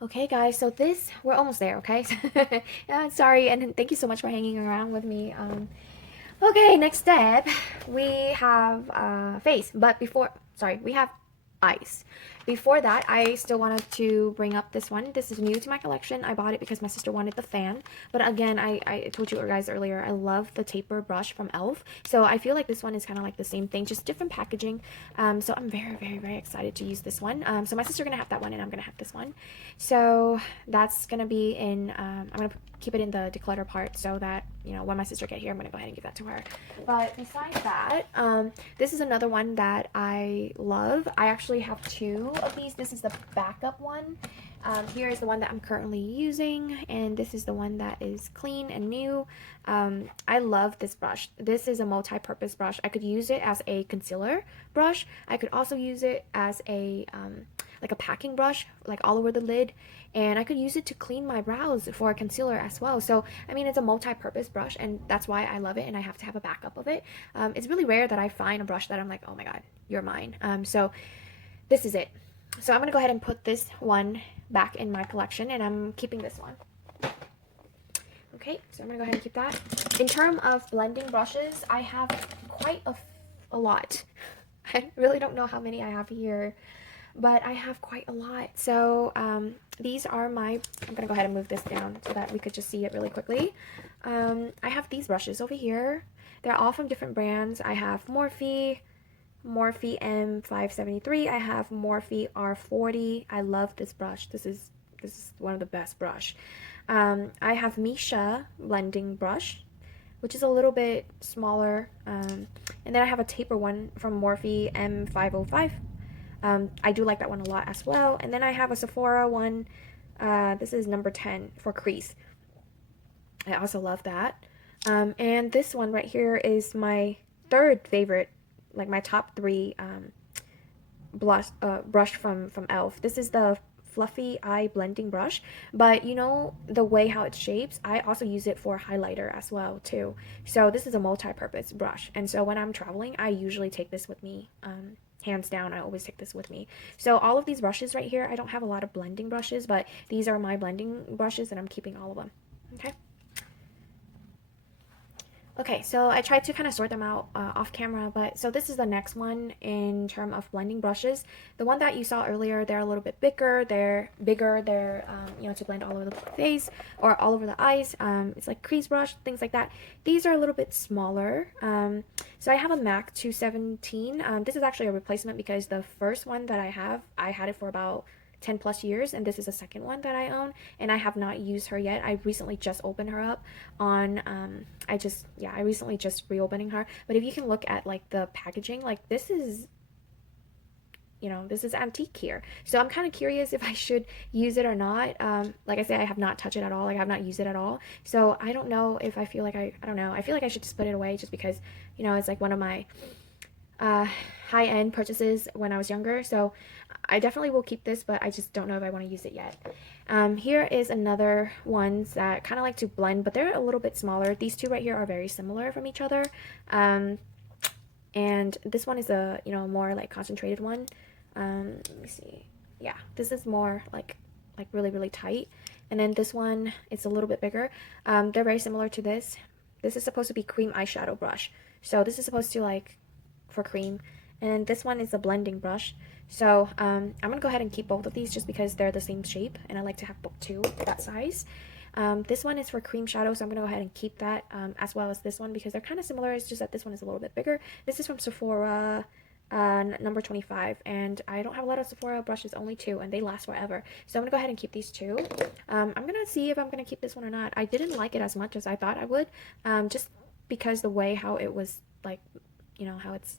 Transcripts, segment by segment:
Okay, guys, so we're almost there, okay? Yeah, sorry, and thank you so much for hanging around with me. Okay, next step, we have face, but sorry, we have eyes. Before that, I still wanted to bring up this one. This is new to my collection. I bought it because my sister wanted the fan. But again, I told you guys earlier, I love the taper brush from e.l.f. So I feel like this one is kind of like the same thing, just different packaging. So I'm very, very, very excited to use this one. So my sister's going to have that one and I'm going to have this one. So that's going to be in, I'm going to keep it in the declutter part so that, you know, when my sister get here, I'm going to go ahead and give that to her. But besides that, this is another one that I love. I actually have two of these. This is the backup one. Here is the one that I'm currently using, and this is the one that is clean and new. I love this brush. This is a multi-purpose brush. I could use it as a concealer brush. I could also use it as a like a packing brush, like all over the lid, and I could use it to clean my brows for concealer as well. So I mean, it's a multi-purpose brush, and that's why I love it, and I have to have a backup of it. It's really rare that I find a brush that I'm like, oh my god, you're mine. So this is it. So I'm gonna go ahead and put this one back in my collection, and I'm keeping this one. Okay, so I'm gonna go ahead and keep that. In terms of blending brushes, I have quite a lot. I really don't know how many I have here, but I have quite a lot. So these are my, I'm gonna go ahead and move this down so that we could just see it really quickly. I have these brushes over here. They're all from different brands. I have Morphe M573. I have Morphe R40. I love this brush. This is one of the best brush. I have Misha blending brush, which is a little bit smaller. And then I have a taper one from Morphe M505. I do like that one a lot as well. And then I have a Sephora one. This is number 10 for crease. I also love that. And this one right here is my third favorite, like my top three brush from e.l.f. This is the Fluffy Eye Blending Brush, but you know the way how it shapes, I also use it for highlighter as well too. So this is a multi-purpose brush, and so when I'm traveling, I usually take this with me. Hands down, I always take this with me. So all of these brushes right here, I don't have a lot of blending brushes, but these are my blending brushes and I'm keeping all of them. Okay. Okay, so I tried to kind of sort them out off camera, but so this is the next one in terms of blending brushes. The one that you saw earlier, they're a little bit bigger, they're you know, to blend all over the face or all over the eyes. It's like crease brush, things like that. These are a little bit smaller. So I have a MAC 217. This is actually a replacement because the first one that I had it for about 10 plus years, and this is the second one that I own, and I have not used her yet. I recently just opened her up on I recently just reopening her. But if you can look at like the packaging, like this is, you know, this is antique here. So I'm kind of curious if I should use it or not. Like I say, I have not touched it at all. Like I have not used it at all. So I don't know if I feel like I don't know. I feel like I should just put it away just because, you know, it's like one of my uh, high-end purchases when I was younger. So I definitely will keep this, but I just don't know if I want to use it yet. Here is another ones that kind of like to blend, but they're a little bit smaller. These two right here are very similar from each other. And this one is a, you know, more like concentrated one. Let me see. Yeah, this is more like really, really tight. And then this one, it's a little bit bigger. They're very similar to this. This is supposed to be cream eyeshadow brush. So this is supposed to like for cream, and this one is a blending brush. So I'm gonna go ahead and keep both of these just because they're the same shape and I like to have both two that size. This one is for cream shadow, so I'm gonna go ahead and keep that as well as this one because they're kind of similar. It's just that this one is a little bit bigger. This is from Sephora number 25, and I don't have a lot of Sephora brushes, only two, and they last forever. So I'm gonna go ahead and keep these two. I'm gonna see if I'm gonna keep this one or not. I didn't like it as much as I thought I would, just because the way how it was like, you know, how it's,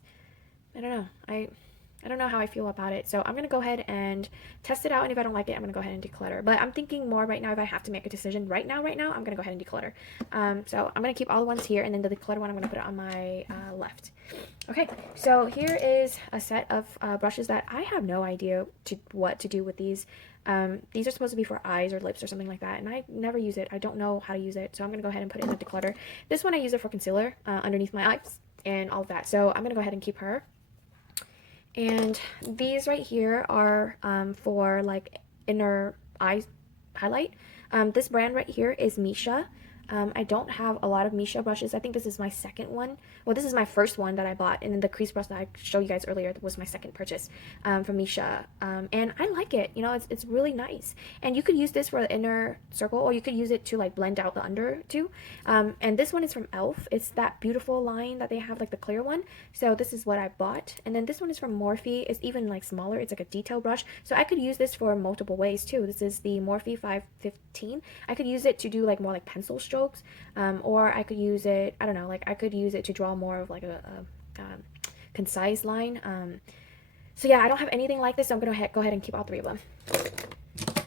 I don't know, I don't know how I feel about it. So I'm going to go ahead and test it out, and if I don't like it, I'm going to go ahead and declutter. But I'm thinking more right now, if I have to make a decision right now, I'm going to go ahead and declutter. So I'm going to keep all the ones here, and then the declutter one, I'm going to put it on my left. Okay, so here is a set of brushes that I have no idea what to do with these. These are supposed to be for eyes or lips or something like that, and I never use it. I don't know how to use it, so I'm going to go ahead and put it in the declutter. This one I use it for concealer underneath my eyes and all of that. So I'm going to go ahead and keep her. And these right here are for like inner eye highlight. This brand right here is Misha. I don't have a lot of Misha brushes. I think this is my second one. Well, this is my first one that I bought, and then the crease brush that I showed you guys earlier was my second purchase from Misha. And I like it. You know, it's really nice. And you could use this for the inner circle, or you could use it to like blend out the under too. And this one is from e.l.f. It's that beautiful line that they have, like the clear one. So this is what I bought. And then this one is from Morphe. It's even like smaller. It's like a detail brush. So I could use this for multiple ways too. This is the Morphe 515. I could use it to do like more like pencil strokes. Or I could use it, I don't know, like I could use it to draw more of like a concise line. So yeah, I don't have anything like this, so I'm gonna go ahead and keep all three of them.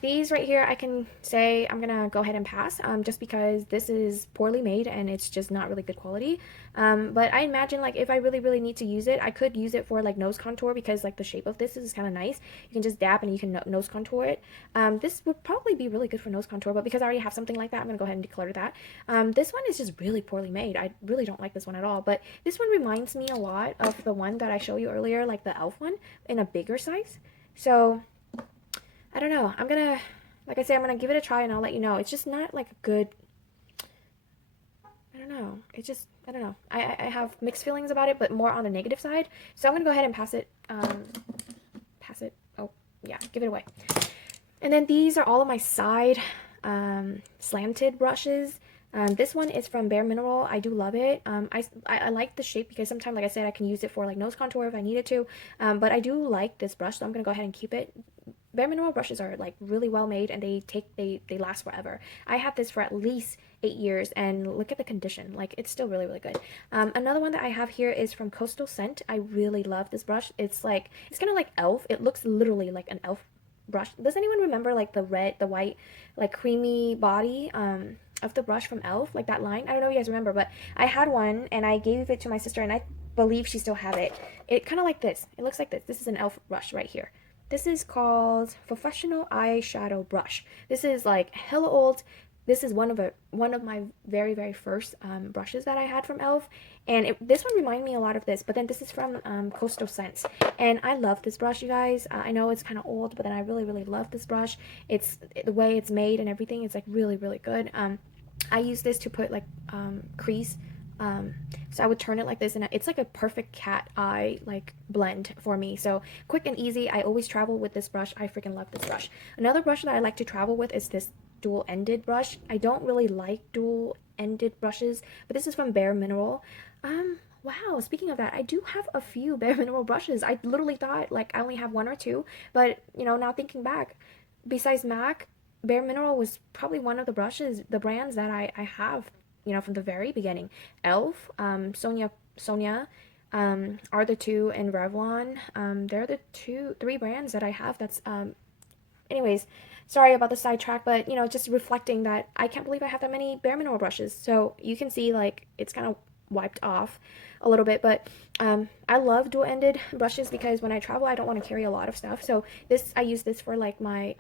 These right here, I can say I'm gonna go ahead and pass, just because this is poorly made and it's just not really good quality. But I imagine like if I really need to use it, I could use it for like nose contour, because like the shape of this is kind of nice. You can just dab and you can nose contour it. This would probably be really good for nose contour, but because I already have something like that, I'm gonna go ahead and declutter that. This one is just really poorly made. I really don't like this one at all, but this one reminds me a lot of the one that I showed you earlier, like the e.l.f. one in a bigger size. So I don't know. I'm gonna, like I said, I'm gonna give it a try and I'll let you know. It's just not like a good, I don't know. It's just, I don't know. I have mixed feelings about it, but more on the negative side. So I'm gonna go ahead and pass it. Oh, yeah, give it away. And then these are all of my side slanted brushes. This one is from Bare Mineral. I do love it. I like the shape because sometimes, like I said, I can use it for like nose contour if I needed to. But I do like this brush, so I'm gonna go ahead and keep it. Bare Mineral brushes are like really well made, and they last forever. I had this for at least 8 years, and look at the condition. Like, it's still really good. Another one that I have here is from Coastal Scent. I really love this brush. It's kind of like e.l.f. It looks literally like an e.l.f. brush. Does anyone remember like the white, like creamy body of the brush from e.l.f., like that line? I don't know if you guys remember, but I had one and I gave it to my sister, and I believe she still have it. It kind of like this. It looks like this. This is an e.l.f. brush right here. This is called Professional Eyeshadow Brush. This is like hella old. This is one of my very first brushes that I had from e.l.f. And this one reminded me a lot of this, but then this is from Coastal Scents. And I love this brush, you guys. I know it's kind of old, but then I really love this brush. It's the way it's made and everything. It's like really good. I use this to put like crease. So I would turn it like this, and it's like a perfect cat eye like blend for me. So quick and easy. I always travel with this brush. I freaking love this brush. Another brush that I like to travel with is this dual-ended brush. I don't really like dual-ended brushes, but this is from Bare Mineral. Wow, speaking of that, I do have a few Bare Mineral brushes. I literally thought like I only have one or two, but you know, now thinking back, besides MAC, Bare Mineral was probably one of the brands that I have, you know, from the very beginning. e.l.f., Sonia, are the two, and Revlon. They're the three brands that I have. That's anyways, sorry about the sidetrack, but you know, just reflecting that I can't believe I have that many Bare Mineral brushes. So you can see like it's kind of wiped off a little bit, but I love dual-ended brushes because when I travel, I don't want to carry a lot of stuff. So I use this for like my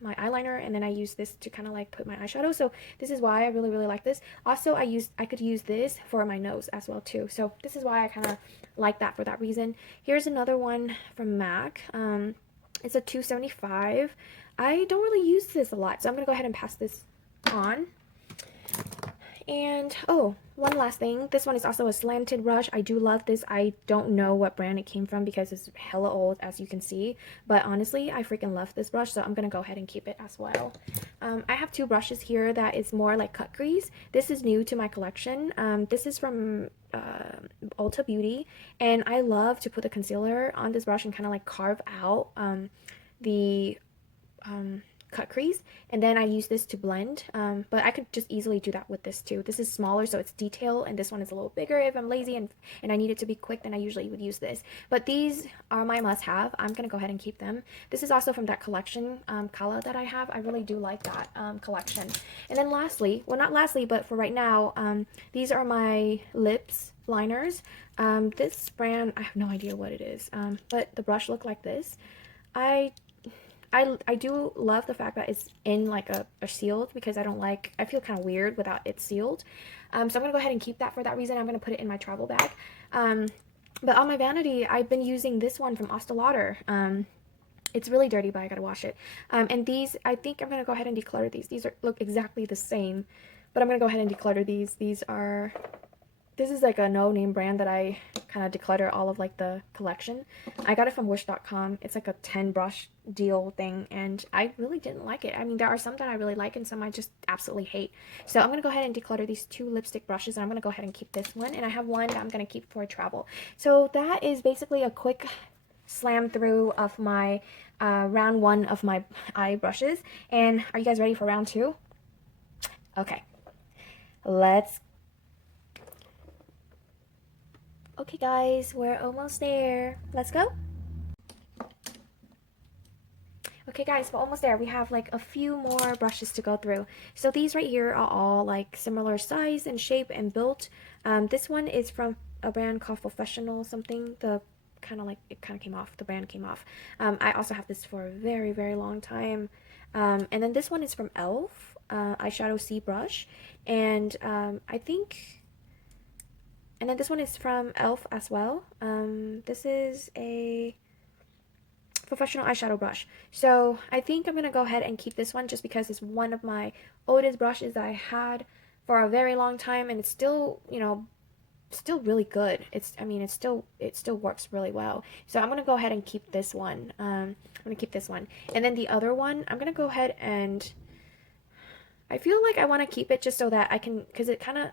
my eyeliner, and then I use this to kind of like put my eyeshadow. So this is why I really like this. Also, I could use this for my nose as well too. So this is why I kind of like that for that reason. Here's another one from MAC. It's a 275. I don't really use this a lot, so I'm gonna go ahead and pass this on. And oh, one last thing, this one is also a slanted brush. I do love this. I don't know what brand it came from because it's hella old, as you can see, but honestly, I freaking love this brush, so I'm gonna go ahead and keep it as well. I have two brushes here that is more like cut crease. This is new to my collection. This is from Ulta Beauty, and I love to put the concealer on this brush and kind of like carve out the cut crease, and then I use this to blend, but I could just easily do that with this too. This is smaller, so it's detail, and this one is a little bigger. If I'm lazy and I need it to be quick, then I usually would use this, but these are my must-have. I'm gonna go ahead and keep them. This is also from that collection, Kala, that I have. I really do like that collection. And then lastly, well, not lastly, but for right now, these are my lips liners. This brand, I have no idea what it is, but the brush look like this. I do love the fact that it's in like a sealed, because I feel kind of weird without it sealed. So I'm gonna go ahead and keep that for that reason. I'm gonna put it in my travel bag. But on my vanity, I've been using this one from Estee Lauder. It's really dirty, but I gotta wash it. And these, I think I'm gonna go ahead and declutter these. These look exactly the same, but I'm gonna go ahead and declutter these. This is like a no-name brand that I kind of declutter all of like the collection. I got it from wish.com. It's like a 10 brush deal thing, and I really didn't like it. I mean, there are some that I really like and some I just absolutely hate. So I'm going to go ahead and declutter these 2 lipstick brushes, and I'm going to go ahead and keep this one, and I have one that I'm going to keep for travel. So that is basically a quick slam through of my round 1 of my eye brushes. And are you guys ready for round 2? Okay, let's Okay guys, we're almost there. Let's go. Okay guys, we're almost there. We have like a few more brushes to go through. So these right here are all like similar size and shape and built. This one is from a brand called Professional something. It kind of came off. The brand came off. I also have this for a very, very long time. And then this one is from e.l.f. Eyeshadow C brush. And and then this one is from e.l.f. as well. This is a Professional eyeshadow brush. So I think I'm going to go ahead and keep this one just because it's one of my oldest brushes that I had for a very long time, and it's still, still really good. It still works really well. So I'm going to go ahead and keep this one. I'm going to keep this one. And then the other one, I'm going to go ahead and I feel like I want to keep it just so that I can, because it's kind of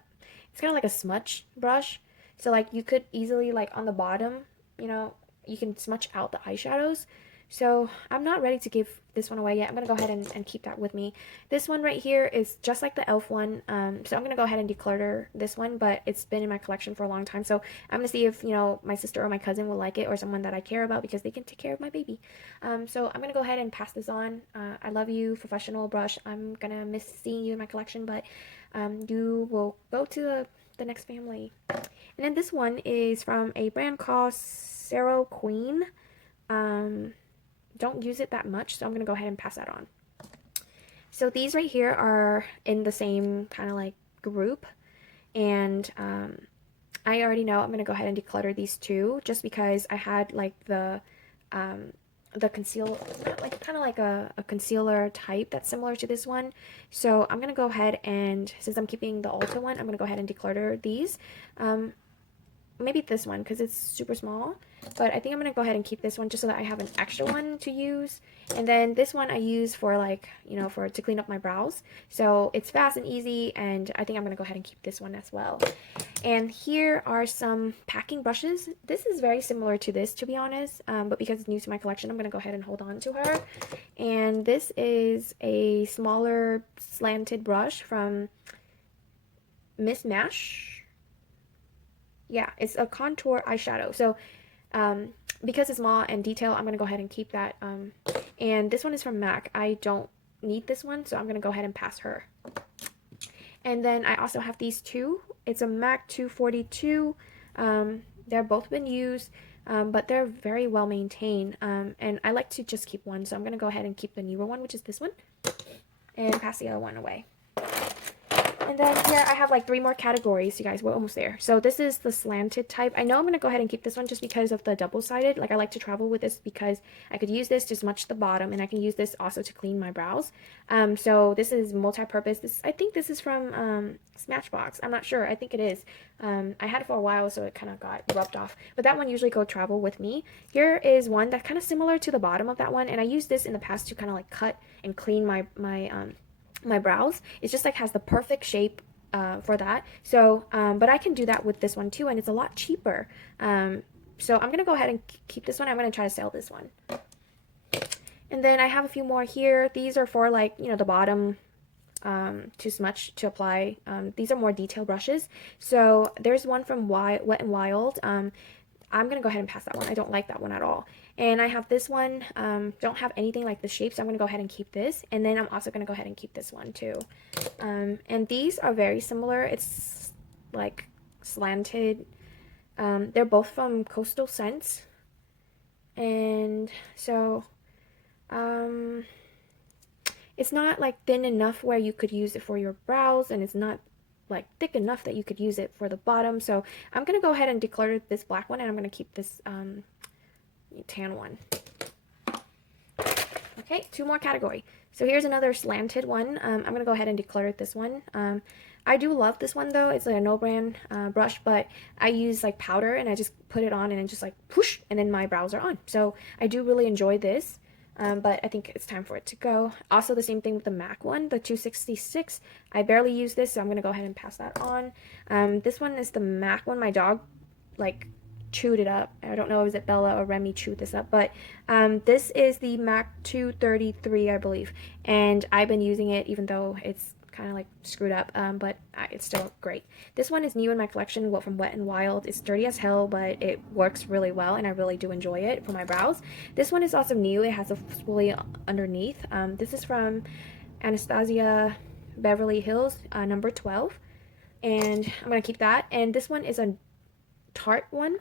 like a smudge brush. So like you could easily, like on the bottom, you can smudge out the eyeshadows. So I'm not ready to give this one away yet. I'm going to go ahead and keep that with me. This one right here is just like the e.l.f. one. So I'm going to go ahead and declutter this one, but it's been in my collection for a long time. So I'm going to see if, my sister or my cousin will like it, or someone that I care about, because they can take care of my baby. So I'm going to go ahead and pass this on. I love you, Professional brush. I'm going to miss seeing you in my collection, but you will go to the next family. And then this one is from a brand called Zero Queen. Don't use it that much, so I'm gonna go ahead and pass that on. So these right here are in the same kind of like group, and I already know I'm gonna go ahead and declutter these 2 just because I had like the conceal, like kind of like a concealer type that's similar to this one. So I'm gonna go ahead and, since I'm keeping the Ulta one, I'm gonna go ahead and declutter these. Maybe this one because it's super small, but I think I'm gonna go ahead and keep this one just so that I have an extra one to use. And then this one I use for like, to clean up my brows, so it's fast and easy, and I think I'm gonna go ahead and keep this one as well. And here are some packing brushes. This is very similar to this, to be honest, but because it's new to my collection, I'm gonna go ahead and hold on to her. And this is a smaller slanted brush from Miss Mash. Yeah, it's a contour eyeshadow. So because it's small and detail, I'm going to go ahead and keep that. And this one is from MAC. I don't need this one, so I'm going to go ahead and pass her. And then I also have these 2. It's a MAC 242. They're both been used, but they're very well maintained. And I like to just keep one, so I'm going to go ahead and keep the newer one, which is this one, and pass the other one away. And then here I have like 3 more categories, you guys. We're almost there. So this is the slanted type. I know I'm going to go ahead and keep this one just because of the double-sided. Like, I like to travel with this because I could use this to smudge the bottom, and I can use this also to clean my brows. So this is multi-purpose. I think this is from Smashbox. I'm not sure. I think it is. I had it for a while, so it kind of got rubbed off. But that one usually go travel with me. Here is one that's kind of similar to the bottom of that one, and I used this in the past to kind of like cut and clean my brows. It's just like has the perfect shape for that. So but I can do that with this one too, and it's a lot cheaper. So I'm gonna go ahead and keep this one. I'm gonna try to sell this one. And then I have a few more here. These are for like, the bottom to smudge, to apply. These are more detailed brushes. So there's one from Wet n Wild. I'm going to go ahead and pass that one. I don't like that one at all. And I have this one. Don't have anything like the shape, so I'm going to go ahead and keep this. And then I'm also going to go ahead and keep this one too. And these are very similar. It's like slanted. They're both from Coastal Scents. And so it's not like thin enough where you could use it for your brows, and it's not like thick enough that you could use it for the bottom. So I'm gonna go ahead and declutter this black one, and I'm gonna keep this tan one. Okay, 2 more category. So here's another slanted one. I'm gonna go ahead and declutter this one. I do love this one though. It's like a no brand brush, but I use like powder and I just put it on and then just like whoosh, and then my brows are on. So I do really enjoy this. But I think it's time for it to go. Also, the same thing with the MAC one, the 266. I barely use this, so I'm gonna go ahead and pass that on. This one is the MAC one. My dog like chewed it up. I don't know if it Bella or Remy chewed this up, but this is the MAC 233, I believe, and I've been using it even though it's kind of like screwed up, but it's still great. This one is new in my collection, from Wet n Wild. It's dirty as hell, but it works really well, and I really do enjoy it for my brows. This one is also new. It has a spoolie underneath. This is from Anastasia Beverly Hills, number 12, and I'm gonna keep that. And this one is a Tarte one,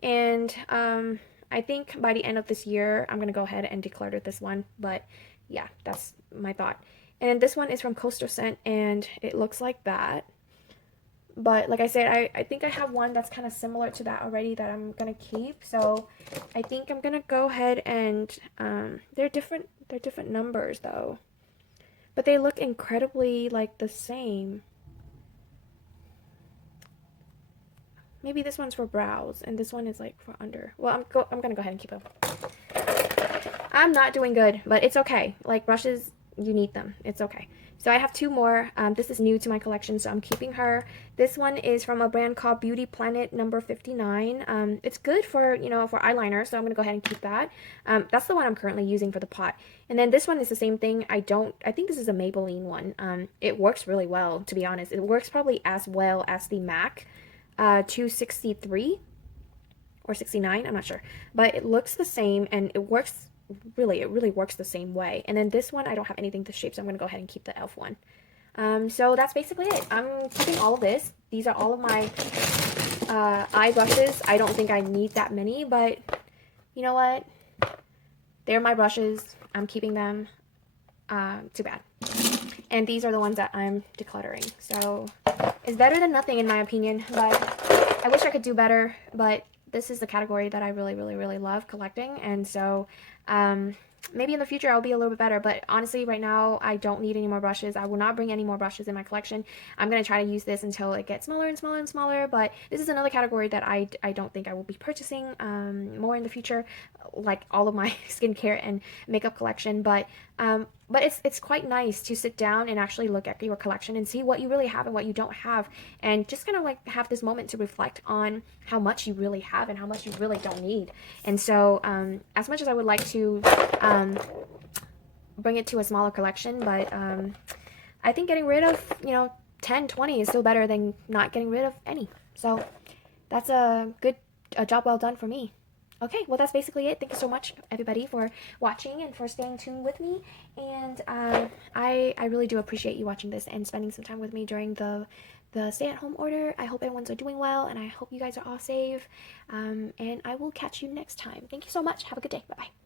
and I think by the end of this year I'm gonna go ahead and declutter this one, but yeah, that's my thought. And this one is from Coastal Scent, and it looks like that. But like I said, I think I have one that's kind of similar to that already that I'm gonna keep. So I think I'm gonna go ahead and they're different numbers though, but they look incredibly like the same. Maybe this one's for brows and this one is like for under. Well, I'm gonna go ahead and keep them. I'm not doing good, but it's okay. Like brushes, you need them. It's okay. So I have 2 more. This is new to my collection, so I'm keeping her. This one is from a brand called Beauty Planet number 59. It's good for, for eyeliner, so I'm going to go ahead and keep that. That's the one I'm currently using for the pot. And then this one is the same thing. I think this is a Maybelline one. It works really well, to be honest. It works probably as well as the MAC 263 or 69, I'm not sure. But it looks the same, and it really works the same way. And then this one, I don't have anything this shape, so I'm going to go ahead and keep the e.l.f. one. So that's basically it. I'm keeping all of this. These are all of my eye brushes. I don't think I need that many, but you know what? They're my brushes. I'm keeping them. Too bad. And these are the ones that I'm decluttering. So it's better than nothing in my opinion, but I wish I could do better, but this is the category that I really love collecting, and so maybe in the future I'll be a little bit better, but honestly right now I don't need any more brushes. I will not bring any more brushes in my collection. I'm going to try to use this until it gets smaller and smaller and smaller, but this is another category that I don't think I will be purchasing more in the future, like all of my skincare and makeup collection, but it's quite nice to sit down and actually look at your collection and see what you really have and what you don't have, and just kind of like have this moment to reflect on how much you really have and how much you really don't need. And so as much as I would like to bring it to a smaller collection, but I think getting rid of 10, 20 is still better than not getting rid of any. So that's a job well done for me. Okay, well that's basically it. Thank you so much everybody for watching and for staying tuned with me, and I really do appreciate you watching this and spending some time with me during the stay-at-home order. I hope everyone's doing well, and I hope you guys are all safe, and I will catch you next time. Thank you so much. Have a good day. Bye-bye.